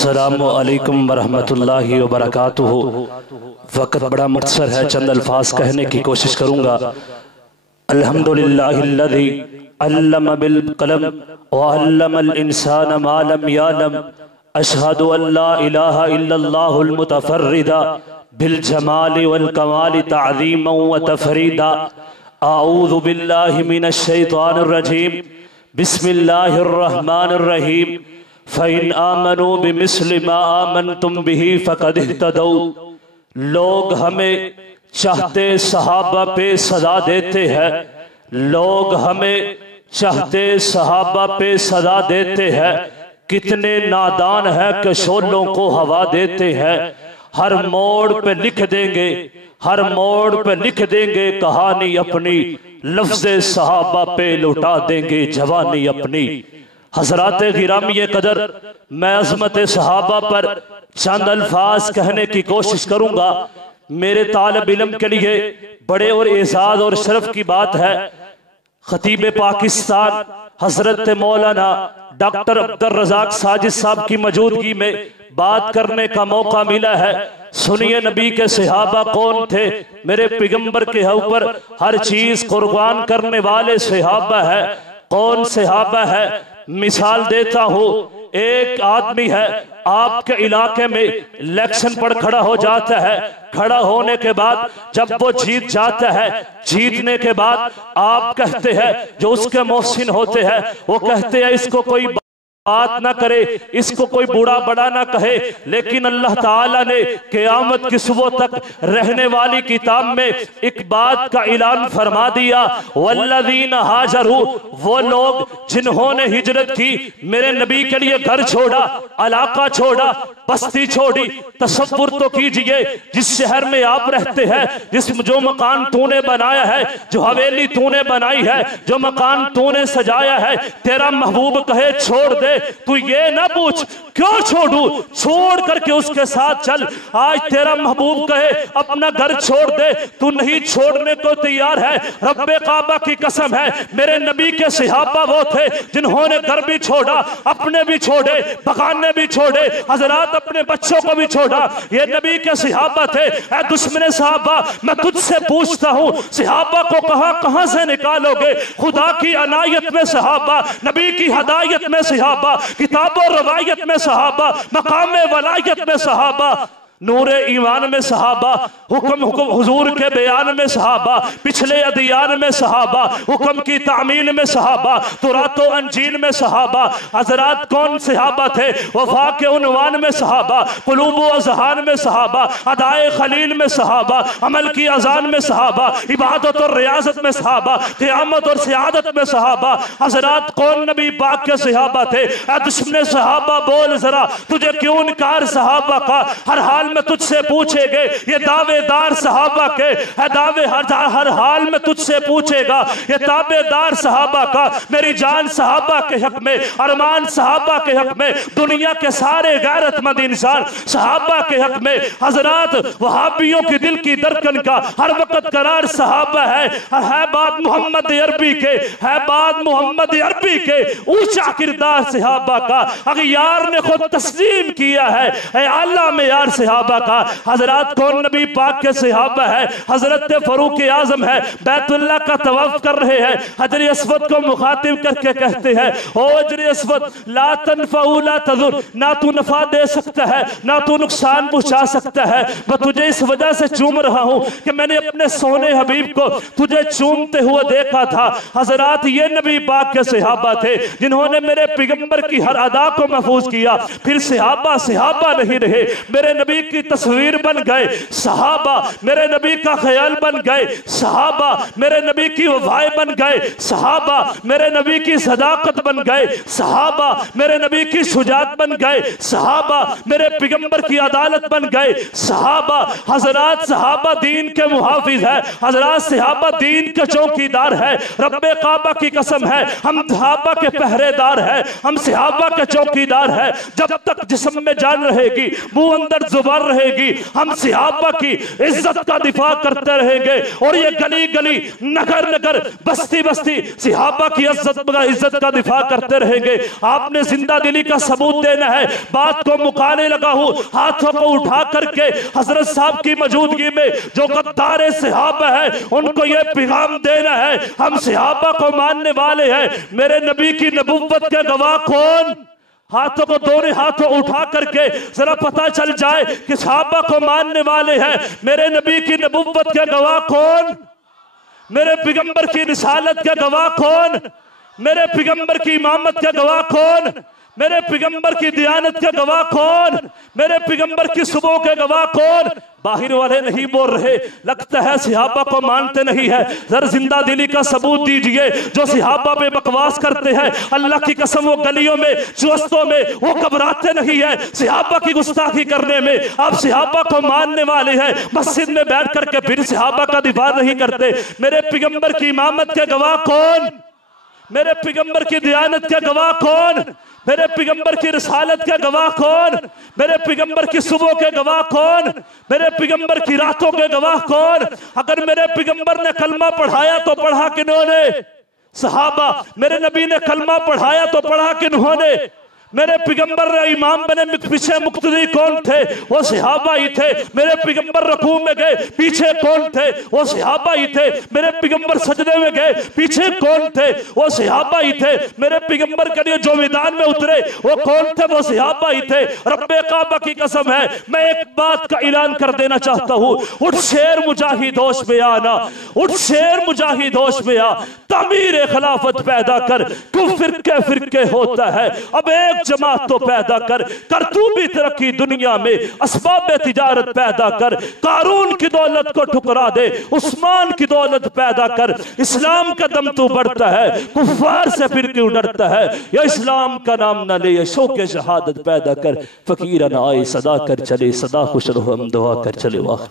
अस्सलामु अलैकुम वरहमतुल्लाहि वबरकातुहु। वक़्त बड़ा मुख्तसर है, चंद अल्फाज कहने की कोशिश करूँगा। अल्हम्दुलिल्लाहिल्लज़ी अल्लम बिल कलम व अल्लमल इंसान मा लम यअलम। अशहदु अल्ला इलाहा इल्लल्लाहुल मुतफर्रिदा बिल जमाली वल कमाली तअज़ीमन व तफरीदा। अऊज़ु बिल्लाहि मिनश शैतानिर रजीम। बिस्मिल्लाहिर रहमानिर रहीम। फ़इन आमनू बिमिस्लि मा आमनतुम बिही फ़क़द इह्तदौ। लोग हमें चाहते सहाबा पे सजा देते हैं, लोग हमें चाहते सहाबा पे सजा देते हैं। कितने नादान हैं कि शोलों को हवा देते हैं। हर मोड़ पे लिख देंगे, हर मोड़ पे लिख देंगे कहानी अपनी। लफ्ज़े सहाबा पे लुटा देंगे जवानी अपनी। हज़रात गिरामी कदर, मैं अज़मत सहाबा पर चंद अल्फाज कहने की कोशिश करूंगा। मेरे तालिब इल्म के लिए बड़े और एजाज और शरफ की बात है, खतीब पाकिस्तान हजरत मौलाना डॉक्टर अब्दुल रज़ाक साजिद साहब की मौजूदगी में बात करने का मौका मिला है। सुनिए, नबी के सहाबा कौन थे। मेरे पैगंबर के ऊपर हर चीज कुर्बान करने वाले सहाबा है। कौन सहाबा है? मिसाल देता हूँ। एक आदमी है, आपके इलाके में इलेक्शन पर खड़ा हो जाता है। खड़ा होने के बाद जब वो जीत जाता है, जीतने के बाद आप कहते हैं, जो उसके मोहसिन होते हैं वो कहते हैं इसको कोई बात ना करे, इसको कोई बूढ़ा बड़ा ना कहे। लेकिन अल्लाह ताला ने क़यामत की सुबह तक रहने वाली किताब में एक बात का ऐलान फरमा दिया, वल्लज़ीना हाजरू, वो लोग जिन्होंने हिजरत की, मेरे नबी के लिए घर छोड़ा, इलाका छोड़ा, बस्ती छोड़ी। तसव्वुर तो कीजिए, जिस शहर में आप रहते हैं, जो मकान तूने बनाया है, जो हवेली तूने बनाई है, जो मकान तूने सजाया है, तेरा महबूब कहे छोड़ दे, तू ये ना पूछ क्यों छोड़ू, छोड़ करके उसके साथ चल। आज तेरा महबूब कहे अपना घर छोड़ दे, तू नहीं छोड़ने को तैयार है। रब्बे काबा की कसम है, मेरे नबी के सहाबा वो थे जिन्होंने घर भी छोड़ा, अपने भी छोड़े, बगाने भी छोड़े, हजरात अपने बच्चों को भी छोड़ा। ये नबी के सहाबा थे। ऐ दुश्मने सहाबा, मैं तुझसे पूछता हूँ, सहाबा को कहां से निकालोगे? खुदा की अनायत में सहाबा, नबी की हदायत में सहाबा, किताब और रवायत में सहाबा, मकाम वलायत में सहाबा, नूरे ईमान में सहाबा, हुक्म हुजूर के बयान में सहाबा, पिछले अदियान में सहाबा, हुक्म की तामील में सहाबा, तुरातो अंजील में सहाबा। हजरात कौन सहाबा थे? वफा के उन्वान में सहाबा, कुलूब अज़हान में सहाबा, अदाए खलील में सहाबा, अमल की अजान में सहाबा, इबादत और रियाजत में सहाबा, क़यामत और सियादत में सहाबा। हजरात कौन नबी पाक के सहाबा थे? दुश्मन सहाबा बोल जरा, तुझे क्यों इनकार सहाबा का? हर हाल में तुझसे पूछेंगे, ये दावेदार सहाबा के है, दावे हर हाल में तुझसे पूछेगा, ये दावेदार सहाबा का। मेरी जान सहाबा के हक में, अरमान सहाबा के हक में, दुनिया के सारे गैरतमंद इंसान सहाबा के हक में। हजरात वहाबियों की दिल की धड़कन का हर वक्त करार सहाबा है बात मोहम्मद अरबी के, है बात मोहम्मद अरबी के। ऊंचा किरदार सहाबा का अगियार ने खुद तस्लीम किया है, आला में यार सहाबा का। हजरात कौन नबी पाक के सहाबा है? हजरत फारूक आजम है, बैतुल्लाह का तवाफ कर रहे हैं, हजर अस्वद को मुखातिब करके कहते हैं, ओ हजर अस्वद, ला तनफउ ला तजुर, ना तू नफा दे सकता है, ना तू नुकसान पहुंचा सकता है। मैं तुझे इस वजह से चूम रहा हूं कि मैंने अपने सोने हबीब को तुझे चूमते हुए देखा था। हजरात ये नबी पाक के सहाबा थे जिन्होंने मेरे पैगंबर की हर अदा को महफूज किया। फिर सहाबा सहाबा नहीं रहे, मेरे नबी की तस्वीर बन गए सहाबा, मेरे नबी का ख्याल बन गए सहाबा, मेरे नबी की वफाएं बन गए सहाबा, मेरे नबी की सदाकत बन गए सहाबा, मेरे नबी की शुजात बन गए सहाबा, मेरे पैगंबर की अदालत बन गए सहाबा। हजरात सहाबा दीन के मुहाफिज है, हजरात सहाबा दीन के चौकीदार है। रब्बे काबा की कसम है, हम सहाबा के पहरेदार है, हम सहाबा के चौकीदार है। जब तक जिस्म में जान रहेगी, मुंह अंदर जुबान बरकरार रहेगी। हम सहाबा की इज्जत का दिफा करते रहेंगे और ये गली गली नगर नगर बस्ती बस्ती सहाबा की इज्जत का दिफा करते रहेंगे। आपने जिंदा दिली का सबूत देना है। बात को मुकाने लगा हूं, हाथों को उठा करके हजरत साहब की मौजूदगी में जो गद्दार सहाबा है उनको ये पैगाम देना है, हम सहाबा को मानने वाले हैं। मेरे नबी की नबुव्वत के गवाह कौन? हाथों को दोनों हाथों उठा करके जरा पता चल जाए कि सहाबा को मानने वाले हैं। मेरे नबी की नबुव्वत के गवाह कौन? मेरे पैगंबर की रिसालत के गवाह कौन? मेरे पैगंबर की इमामत के गवाह कौन? मेरे पैगंबर की दियानत के गवाह कौन? मेरे पैगंबर की सुबह के गवाह कौन? बाहर वाले नहीं बोल रहे, लगता है सहाबा को मानते नहीं है। जरा जिंदा दिली का सबूत दीजिए। जो सहाबा पे बकवास करते हैं, अल्लाह की कसम वो गलियों में चुस्तों में वो घबराते नहीं है सहाबा की गुस्ताखी करने में। आप सहाबा को मानने वाले हैं, मस्जिद में बैठ करके फिर सहाबा का दिफा नहीं करते। मेरे पैगंबर की इमामत के गवाह कौन? मेरे पैगंबर की दियानत के गवाह कौन? मेरे पैगंबर की रिसालत के गवाह कौन? मेरे पैगंबर की सुबह के गवाह कौन? मेरे पैगंबर की रातों के गवाह कौन? अगर मेरे पैगंबर ने कलमा पढ़ाया तो पढ़ा किन्होंने? सहाबा। मेरे नबी ने कलमा पढ़ाया तो पढ़ा किन्होंने? मेरे पैगंबर इमाम बने पीछे मुक्तदी कौन थे? वो सहाबा ही थे। मेरे पैगंबर रकू में गए पीछे कौन थे? वो सहाबा ही थे। मेरे पैगंबर सजदे में गए पीछे कौन थे? वो सहाबा ही थे। मेरे पैगंबर के लिए जो मैदान में उतरे वो कौन थे? वो सहाबा ही थे। रब्बे काबा की कसम है, मैं एक बात का ऐलान कर देना चाहता हूँ। उठ शेर मुजाहिद होश में आना, उठ शेर मुजाहिद होश में आ, तमीर खिलाफत पैदा कर। क्यों फिरके फिरके होता है, अब एक जमात तो पैदा कर तू भी तरक्की दुनिया में असबाब तिजारत पैदा कर। कारून की दौलत को ठुकरा दे, उस्मान की दौलत पैदा कर। इस्लाम का दम तू बढ़ता है, कुफ्फार से फिर क्यों डरता है? या इस्लाम का नाम ना ले, शौक़े शहादत पैदा कर। फकीरन आए सदा कर चले, सदा खुश रहो हम दुआ कर चले। वाह।